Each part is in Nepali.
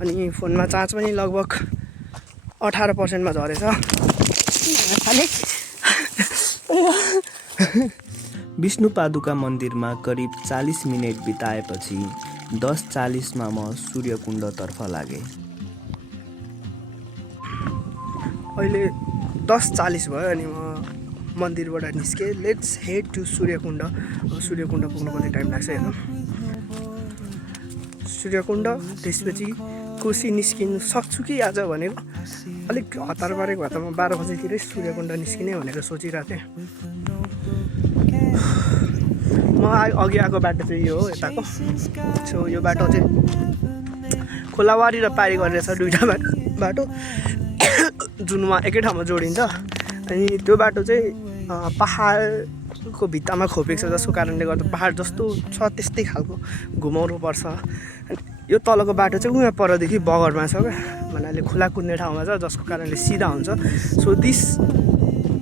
अनि फोनमा चार्ज पनि लगभग 18% मा झरेछ। विष्णुपादुका मन्दिरमा करिब 40 मिनेट बिताएपछि 10:40 मा म सूर्यकुण्डतर्फ लागेँ। अहिले 10:40 भयो अनि म मन्दिरबाट निस्केँ। Let's head to Suryakund. Suryakund पुग्नु कति टाइम लाग्छ हेरौँ। सूर्यकुण्ड, त्यसपछि कोसी निस्किनु सक्छु कि आज भनेको अलिक हतार पारेको भए त म 12 बजेतिरै सूर्यकुण्ड निस्किने भनेर सोचिरहेको थिएँ। म अघि आएको बाटो चाहिँ यो हो यताको। सो यो बाटो चाहिँ खोलावारी र पारी गरेर छ, दुईवटा बाटो जुनमा एकै ठाउँमा जोडिन्छ। अनि त्यो बाटो चाहिँ पहाडको भित्तामा खोपेको छ, जसको कारणले गर्दा पहाड जस्तो छ त्यस्तै खालको घुमाउनु पर्छ। यो तलको बाटो चाहिँ उहाँ परदेखि बगरमा छ क्या, भन्नाले खोला कुद्ने ठाउँमा छ, जसको कारणले सिधा हुन्छ। So this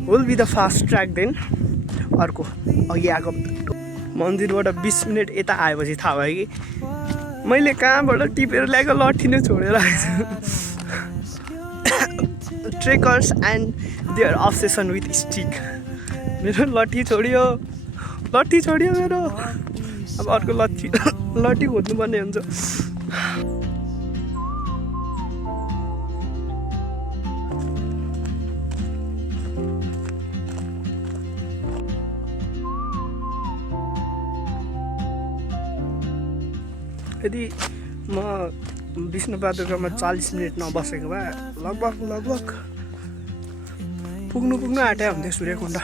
will be the fast track. Then अर्को अघि आएको मन्दिरबाट 20 मिनट यता आएपछि थाहा भयो कि मैले कहाँबाट टिपेर ल्याएको लट्ठी नै छोडेर आएछु। Trekkers and their obsession with stick. मेरो लट्ठी छोडियो मेरो। अब अर्को लट्ठी खोज्नुपर्ने हुन्छ। यदि म विष्णुपादुकामा 40 मिनट नबसेको भए लगभग पुग्नु आँटे हुन्थ्यो सूर्यकुण्ड।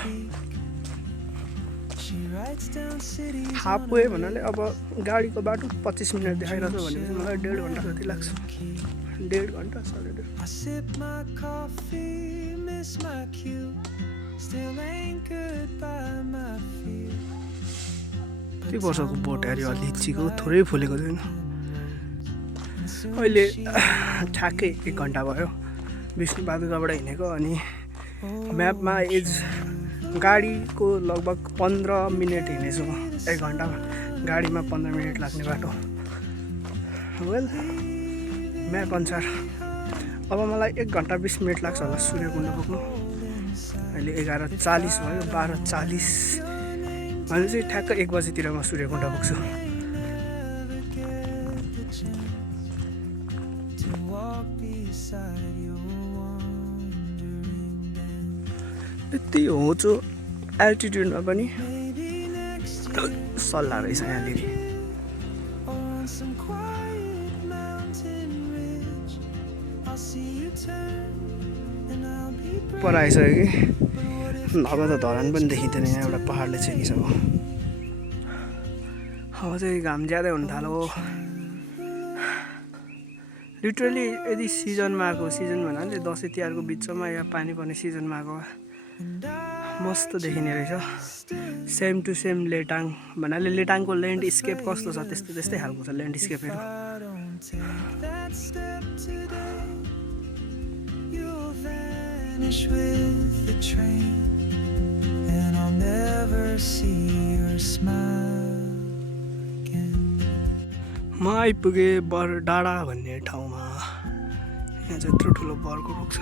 हाफवे भन्नाले अब गाडीको बाटो 25 मिनट देखाइरहेको छ भनेपछि मलाई 1.5 घन्टा जति लाग्छ। 1.5 घन्टा 1.5 कति वर्षको बोट अरे लिचीको थोरै फुलेको छैन। अहिले ठ्याक्कै 1 घन्टा भयो विष्णुपादुकाबाट हिँडेको। अनि म्यापमा गाडीको लगभग 15 मिनट हिँडेछु म 1 घन्टामा। गाडीमा 15 मिनट लाग्ने बाटो। वेल म्याप अनुसार अब मलाई 1 घन्टा 20 मिनट लाग्छ होला सूर्यकुण्ड पुग्नु। अहिले 11:40 भयो। 12:40 भनेपछि ठ्याक्क 1 बजीतिर म सूर्यकुण्ड पुग्छु। यति होचो एल्टिट्युडमा पनि सल्लाह रहेछ यहाँनिर। पर आइसक्यो कि नभए त धरान पनि देखिँदैन। यहाँ एउटा पहाडले छेकिसक्यो। अब चाहिँ घाम ज्यादै हुन थाल्यो। लिटरली यदि सिजनमा आएको, सिजन भन्नाले दसैँ तिहारको बिचमा या पानी पर्ने सिजनमा आएको मस्त देखिने रहेछ। सेम टु सेम लेटाङ भन्नाले लेटाङको ल्यान्डस्केप कस्तो छ त्यस्तै खालको छ ल्यान्डस्केपहरू। म आइपुगेँ बरडाँडा भन्ने ठाउँमा। यहाँ चाहिँ यत्रो ठुलो बरको रुख छ।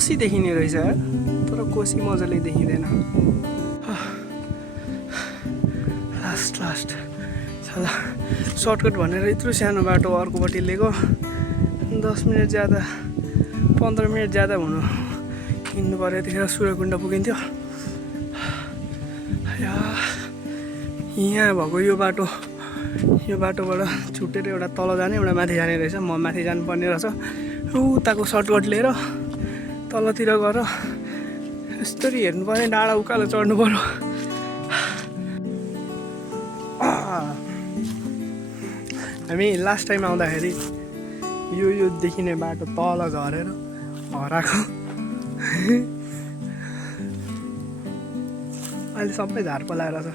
कोसी देखिने रहेछ तर कोसी मजाले देखिँदैन। लास्ट छला सर्टकट भनेर यत्रो सानो बाटो अर्कोपट्टि लिएको। 10 मिनट ज्यादा 15 मिनट ज्यादा हुनु हिँड्नु पऱ्यो। त्यतिखेर सूर्यकुण्ड पुगिन्थ्यो। यहाँ भएको यो बाटोबाट छुटेर एउटा तल जाने एउटा माथि जाने रहेछ। म माथि जानुपर्ने रहेछ। उताको सर्टकट लिएर तलतिर गएर यस्तरी हेर्नु पर्ने, डाँडा उकालो चढ्नु पर्यो। हामी लास्ट टाइम आउँदाखेरि यो देखिने बाटो तल झरेर हराएको। अहिले सबै झार पलाएर छ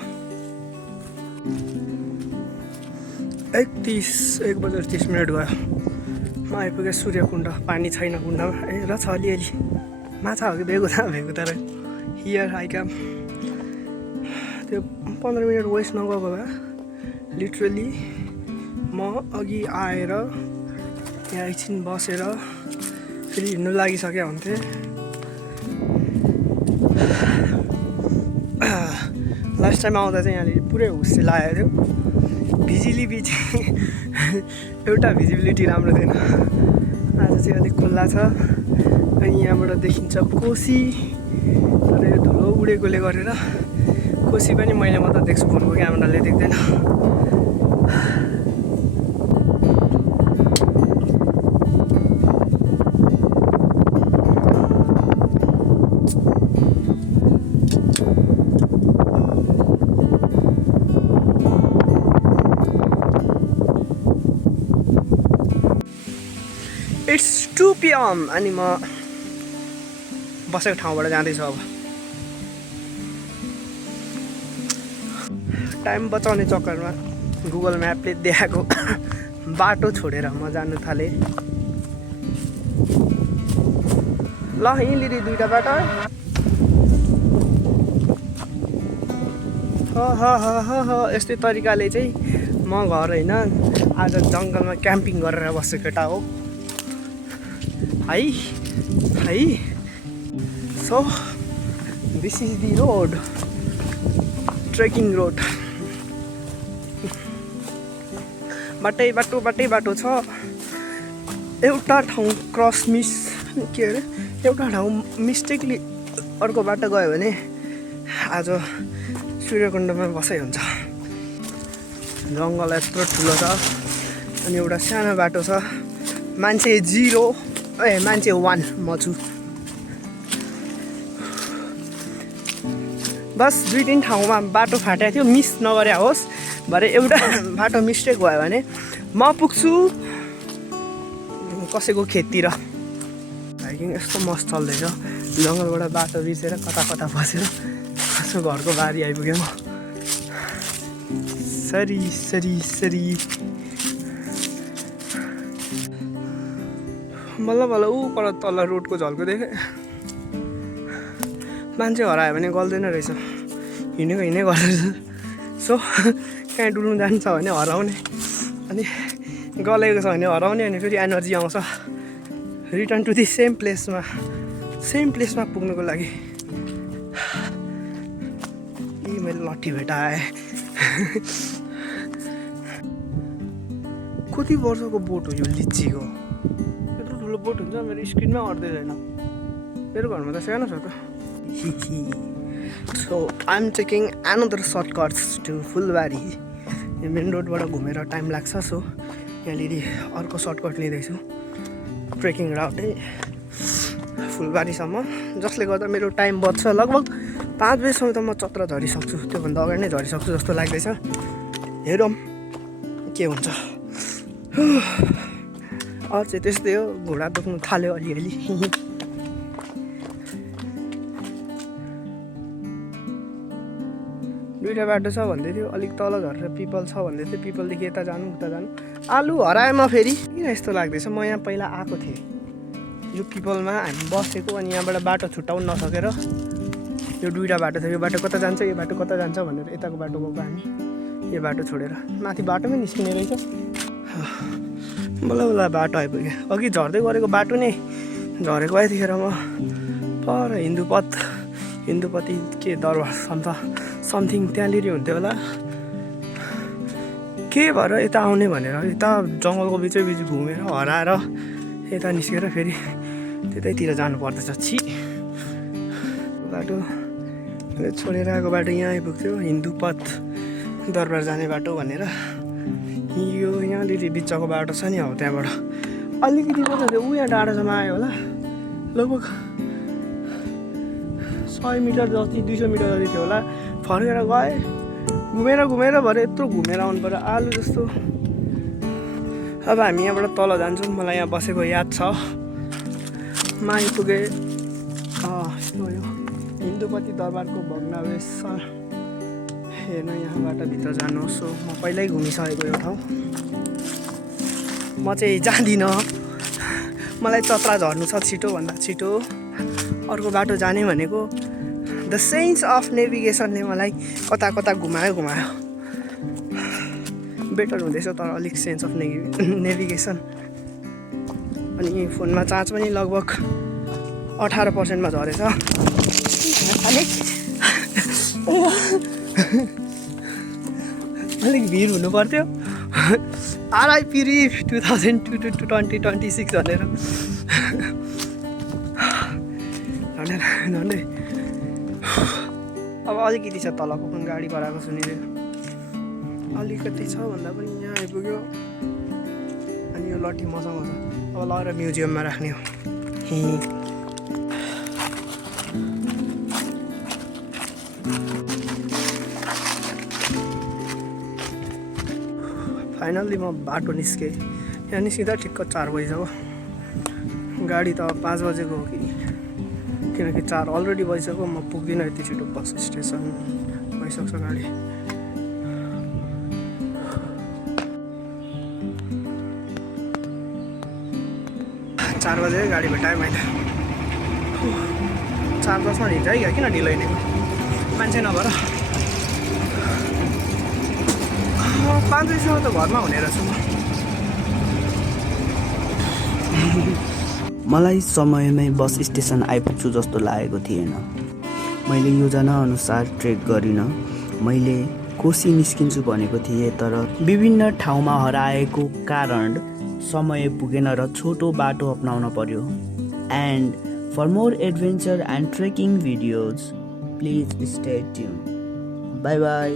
1:30 गयो म आइपुगेँ सूर्यकुण्ड पानी छैन कुण्डमा ए र छ अलिअलि माछा हो कि भेगो तर हियर आई कम त्यो 15 मिनट वेस्ट नगएको भए लिटरली म अघि आएर यहाँ एकछिन बसेर फेरि हिँड्नु लागिसके हुन्थेँ लास्ट टाइम आउँदा चाहिँ यहाँले पुरै हुस्से लागेको थियो भिजिबिलिटी एउटा भिजिबिलिटी राम्रो थिएन आज चाहिँ अलिक खुल्ला छ अनि यहाँबाट देखिन्छ कोसी तर यो धुलो उडेकोले गरेर कोसी पनि मैले मात्र देख्छु फोनको क्यामेराले देख्दैन It's 2 PM अनि म बसेको ठाउँबाट जाँदैछु अब टाइम बचाउने चक्करमा गुगल म्यापले देखाएको बाटो छोडेर म जानु थालेँ ल यहीँनिर दुईटा बाटो यस्तै तरिकाले चाहिँ म घर होइन आज जङ्गलमा क्याम्पिङ गरेर बसेको केटा हो है so this is the road trekking road बाटो छ एउटा ठाउँ क्रस मिस के अरे एउटा ठाउँ मिस्टेकली अर्को बाटो गयो भने आज सूर्यकुण्डमा बसाइ हुन्छ जङ्गल यत्रो ठुलो छ अनि एउटा सानो बाटो छ मान्छे 0 मान्छे 1 म छु बस 2-3 ठाउँमा बाटो फाटेको थियो मिस नगरे होस् भरे एउटा बाटो मिस्टेक भयो भने म पुग्छु कसैको खेततिर हाइकिङ यस्तो मस्त चल्दैछ जङ्गलबाट बाटो बिर्सेर कता बसेर कसो घरको बारी आइपुग्यो म सरी बल्ल ऊ पर तल रोडको झल्को देखेँ मान्छे हरायो भने गल्दैन रहेछ हिँडेको गर्दैछ सो कहीँ डुल्नु जान्छ भने हराउने अनि गलेको छ भने हराउने अनि फेरि एनर्जी आउँछ रिटर्न टु दि सेम प्लेसमा पुग्नुको लागि मैले लट्ठी भेटाएँ कति वर्षको बोट हो यो लिचीको यत्रो ठुलो बोट हुन्छ मेरो स्क्रिनमा अट्दै छैन मेरो घरमा त सानो छ त so I am taking another shortcuts to Phulbari यो मेन रोडबाट घुमेर टाइम लाग्छ सो यहाँनिर अर्को सर्टकट लिँदैछु ट्रेकिङ राउटै फुलबारीसम्म जसले गर्दा मेरो टाइम बच्छ लगभग 5 बजीसम्म त म चत्र झरिसक्छु त्योभन्दा अगाडि नै झरिसक्छु जस्तो लाग्दैछ हेरौँ के हुन्छ अझै त्यस्तै हो घुँडा दुख्नु थाल्यो अलिअलि दुईवटा बाटो छ भन्दै थियो अलिक तल झरेर पिपल छ भन्दै थियो पिपलदेखि यता जानु उता जानु आलु हराएँ म फेरि किन यस्तो लाग्दैछ म यहाँ पहिला आएको थिएँ यो पिपलमा हामी बसेको अनि यहाँबाट बाटो छुट्याउनु नसकेर यो दुईवटा बाटो छ यो बाटो कता जान्छ यो बाटो कता जान्छ भनेर यताको बाटो गएको हामी यो बाटो छोडेर माथि बाटोमै निस्किने रहेछ बल्ल बाटो आइपुग्यो अघि झर्दै गरेको बाटो नै झरेको यतिखेर म पर हिन्दूपति के दरबार समथिङ त्यहाँनिर हुन्थ्यो होला के भएर यता आउने भनेर यता जङ्गलको बिच घुमेर हराएर यता निस्केर फेरि त्यतैतिर जानु पर्दैछ छि बाटो छोडेर आएको बाटो यहाँ आइपुग्थ्यो हिन्दूपथ दरबार जाने बाटो भनेर यो यहाँनिर बिचको बाटो छ नि अब त्यहाँबाट अलिकति मात्रै ऊ यहाँ डाँडासम्म आयो होला लगभग 100 मिटर जति 200 मिटर जति थियो होला फर्केर गएँ घुमेर भरे यत्रो घुमेर आउनु पर्यो आलु जस्तो अब हामी यहाँबाट तल जान्छौँ मलाई यहाँ बसेको याद छ म आइपुगेँ हिन्दूपति दरबारको भग्नावशेष हेर्न यहाँबाट भित्र जानुहोस्। सो म पहिल्यै घुमिसकेको यो ठाउँ। म चाहिँ जाँदिनँ, मलाई चत्रा झर्नु छ छिटोभन्दा छिटो। अर्को बाटो जाने भनेको द सेन्स अफ नेभिगेसनले मलाई कता कता घुमायो। बेटर हुँदैछ तर अलिक सेन्स अफ नेभिगेसन। अनि फोनमा चार्ज पनि लगभग 18%मा झरेछ। अलिक भिड हुनु पर्थ्यो। RIP 2026 भनेर झन्डै अब अलिकति छ तल पुग्नु। गाडी कराएको सुनिदियो, अलिकति छ भन्दा पनि यहाँ आइपुग्यो। अनि यो लट्ठी मसँग छ, अब लगेर म्युजियममा राख्ने हो। फाइनल्ली म बाटो निस्केँ। यहाँ निस्किँदा ठिक्क 4 बजिसक्यो। गाडी त 5 बजेको हो किनकि 4 अलरेडी भइसक्यो। म पुग्दिनँ यति छिटो, बस स्टेसन भइसक्छ गाडी। 4 बजे गाडी भेटाएँ मैले। 4:10मा हिँड्छ है, किन ढिलो हिँडेको मान्छे नभएर। 5 बजीसम्म त घरमा हुने रहेछु म। मलाई समयमै बस स्टेसन आइपुग्छु जस्तो लागेको थिएन। मैले योजना अनुसार ट्रेक गरिनँ। मैले कोसी निस्किन्छु भनेको थिएँ, तर विभिन्न ठाउँमा हराएको कारण समय पुगेन र छोटो बाटो अपनाउन पर्यो। And for more adventure and trekking videos please stay tune. Bye by.